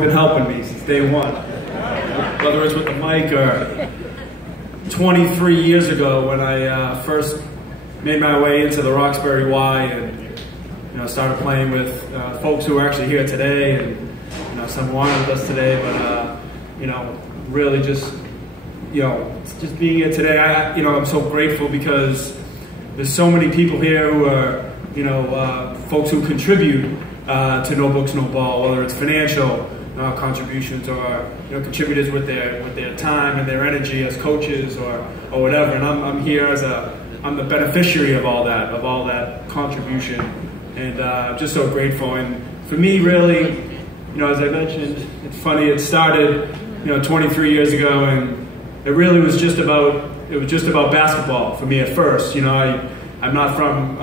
Been helping me since day one, whether it's with the mic or 23 years ago when I first made my way into the Roxbury Y and started playing with folks who are actually here today, and some who aren't with us today, but really just being here today, I'm so grateful because there's so many people here who are folks who contribute to No Books, No Ball, whether it's financial contributions or contributors with their time and their energy as coaches or whatever. And I'm here as I'm the beneficiary of all that contribution, and I'm just so grateful. And for me, really, as I mentioned, it's funny. It started 23 years ago, and it really was just about basketball for me at first. I'm not from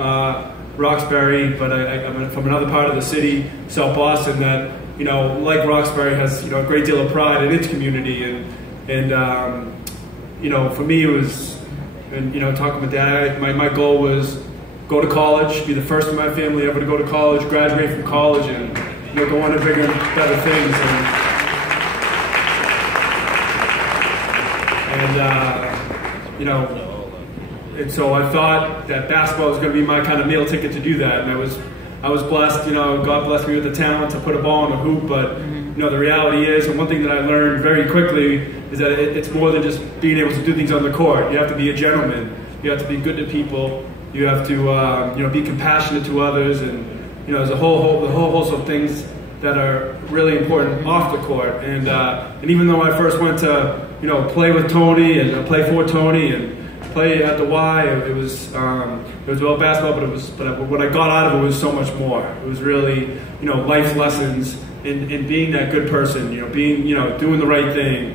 Roxbury, but I'm from another part of the city, South Boston, that like Roxbury has a great deal of pride in its community, and for me it was, talking with Dad, my goal was go to college, be the first in my family ever to go to college, graduate from college, and go on to bigger and better things. And so I thought that basketball was going to be my kind of meal ticket to do that, and I was blessed, God blessed me with the talent to put a ball in a hoop, but the reality is, and one thing that I learned very quickly is that it's more than just being able to do things on the court. You have to be a gentleman. You have to be good to people. You have to be compassionate to others, and there's a whole host of things that are really important off the court. And even though I first went to play with Tony and play for Tony and play at the Y, it was about basketball, but what I got out of it was so much more. It was really life lessons in being that good person, being doing the right thing,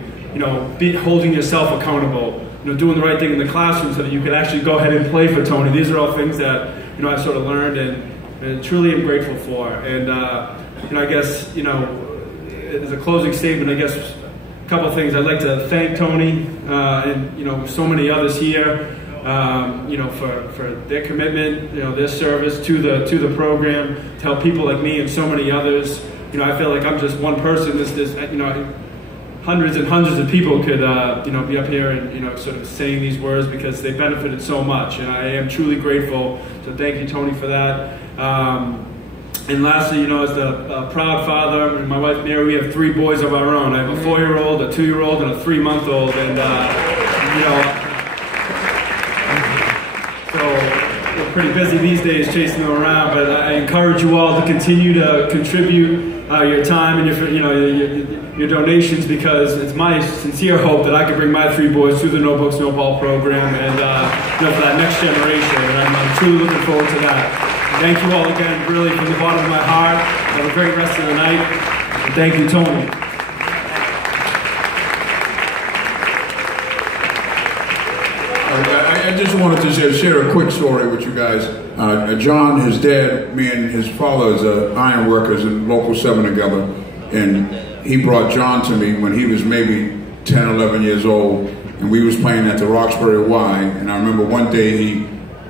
holding yourself accountable, doing the right thing in the classroom so that you could actually go ahead and play for Tony. These are all things that I sort of learned and truly am grateful for. And I guess as a closing statement, I guess a couple of things. I'd like to thank Tony and so many others here, for their commitment, their service to the program, to help people like me and so many others. I feel like I'm just one person. There's hundreds and hundreds of people could be up here and sort of saying these words because they benefited so much, and I am truly grateful. So thank you, Tony, for that. And lastly, as the proud father, and my wife Mary, we have 3 boys of our own. I have a 4-year-old, a 2-year-old, and a 3-month-old, and so we're pretty busy these days chasing them around. But I encourage you all to continue to contribute your time and your donations, because it's my sincere hope that I can bring my 3 boys through the No Books, No Ball program, and for that next generation. And I'm truly looking forward to that. Thank you all again, really, from the bottom of my heart. Have a great rest of the night. And thank you, Tony. I just wanted to share a quick story with you guys. John, his dad, me and his father is iron workers in Local 7 together. And he brought John to me when he was maybe 10, 11 years old. And we was playing at the Roxbury Y. And I remember one day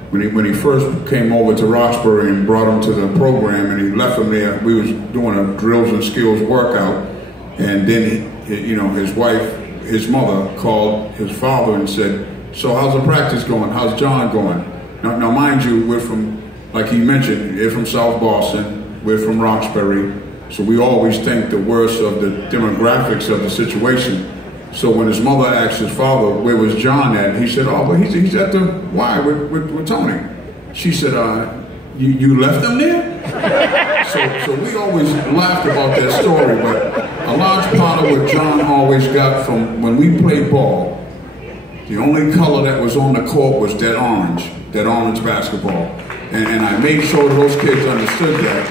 when he first came over to Roxbury and brought him to the program, and he left him there. We was doing a drills and skills workout, and then his wife, his mother, called his father and said, "So how's the practice going? How's John going?" Now mind you, we're from, like he mentioned, we're from South Boston, we're from Roxbury, so we always think the worst of the demographics of the situation. So when his mother asked his father, "Where was John at?" he said, "Oh, well, he's at the Y with Tony." She said, you left him there?" So we always laughed about that story, but a large part of what John always got from when we played ball, the only color that was on the court was that orange basketball. And I made sure those kids understood that.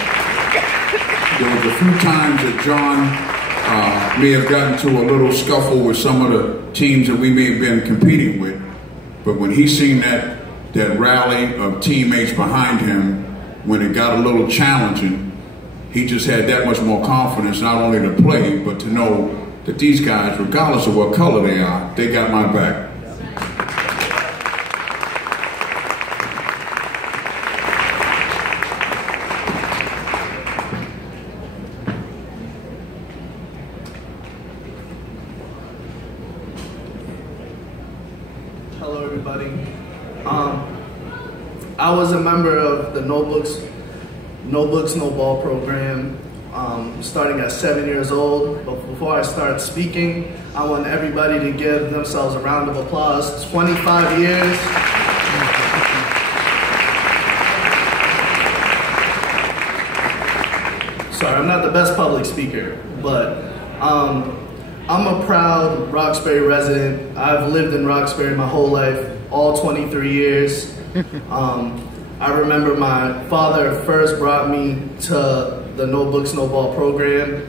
There was a few times that John may have gotten to a little scuffle with some of the teams that we may have been competing with, but when he seen that rally of teammates behind him, when it got a little challenging, he just had that much more confidence, not only to play, but to know that these guys, regardless of what color they are, they got my back. everybody. I was a member of the No Books, No Ball program, starting at 7 years old. But before I start speaking, I want everybody to give themselves a round of applause. 25 years. Sorry, I'm not the best public speaker, but I'm a proud Roxbury resident. I've lived in Roxbury my whole life, all 23 years. I remember my father first brought me to the No Books, No Ball program.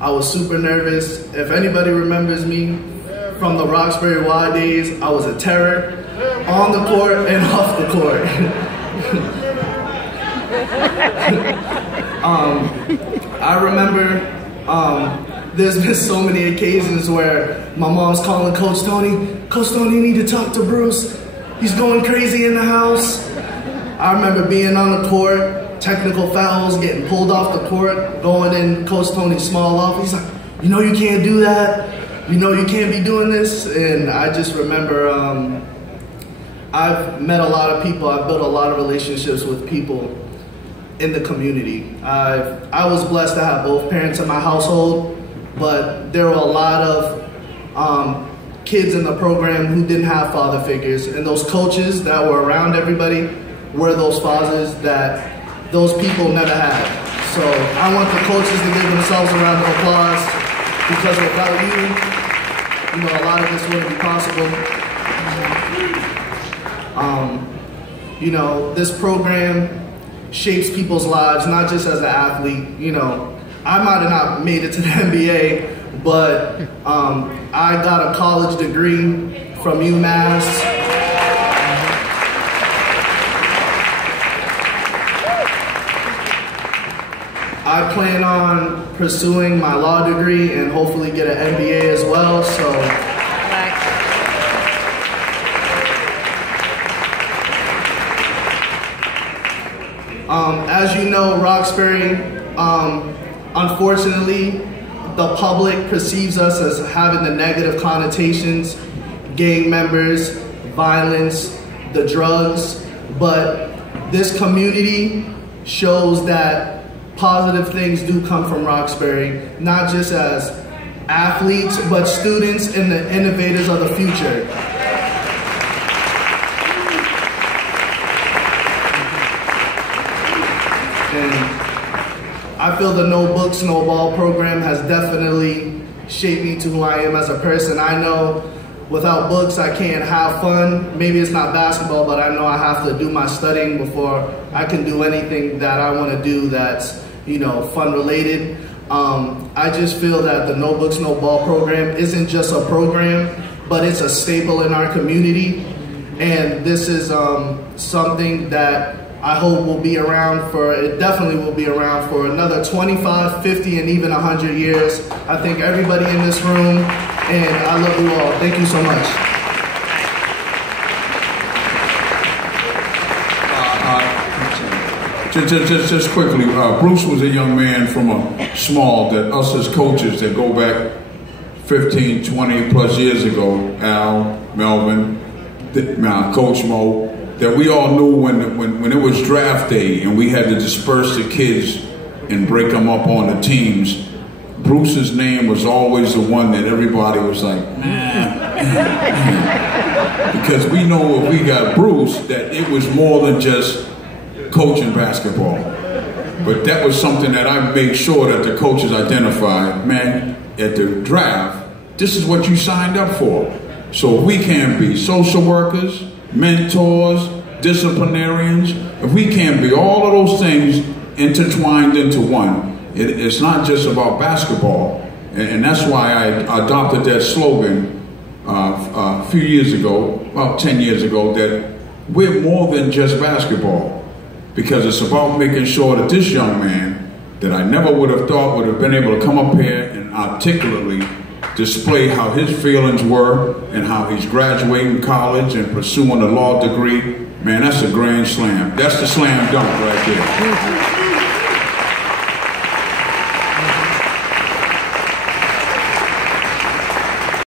I was super nervous. If anybody remembers me from the Roxbury Y days, I was a terror on the court and off the court. I remember there's been so many occasions where my mom's calling Coach Tony, you need to talk to Bruce. He's going crazy in the house. I remember being on the court, technical fouls, getting pulled off the court, going in Coach Tony's small office. He's like, you know you can't do that. You know you can't be doing this. And I just remember I've met a lot of people. I've built a lot of relationships with people in the community. I was blessed to have both parents in my household, but there were a lot of kids in the program who didn't have father figures, and those coaches that were around everybody were those fathers that those people never had. So I want the coaches to give themselves a round of applause, because without you, a lot of this wouldn't be possible. This program shapes people's lives, not just as an athlete. I might have not made it to the NBA, but I got a college degree from UMass. I plan on pursuing my law degree and hopefully get an MBA as well. So. As you know, Roxbury, unfortunately, the public perceives us as having the negative connotations, gang members, violence, the drugs, but this community shows that positive things do come from Roxbury, not just as athletes, but students and the innovators of the future. I feel the No Books, No Ball program has definitely shaped me to who I am as a person. I know without books I can't have fun. Maybe it's not basketball, but I know I have to do my studying before I can do anything that I want to do that's, fun related. I just feel that the No Books, No Ball program isn't just a program, but it's a staple in our community. And this is something that I hope will be around it definitely will be around for another 25, 50, and even 100 years. I thank everybody in this room, and I love you all. Thank you so much. Just quickly, Bruce was a young man from a small, that us as coaches that go back 15, 20 plus years ago, Al, Melvin, Coach Mo, that we all knew when it was draft day and we had to disperse the kids and break them up on the teams, Bruce's name was always the one that everybody was like, because we know if we got Bruce, that it was more than just coaching basketball. But that was something that I made sure that the coaches identified, man, at the draft, this is what you signed up for. So if we can't be social workers, mentors, disciplinarians, if we can't be all of those things intertwined into one, it's not just about basketball. And that's why I adopted that slogan a few years ago, about 10 years ago, that we're more than just basketball. Because it's about making sure that this young man, that I never would have thought would have been able to come up here and articulately display how his feelings were and how he's graduating college and pursuing a law degree. Man, that's a grand slam. That's the slam dunk right there.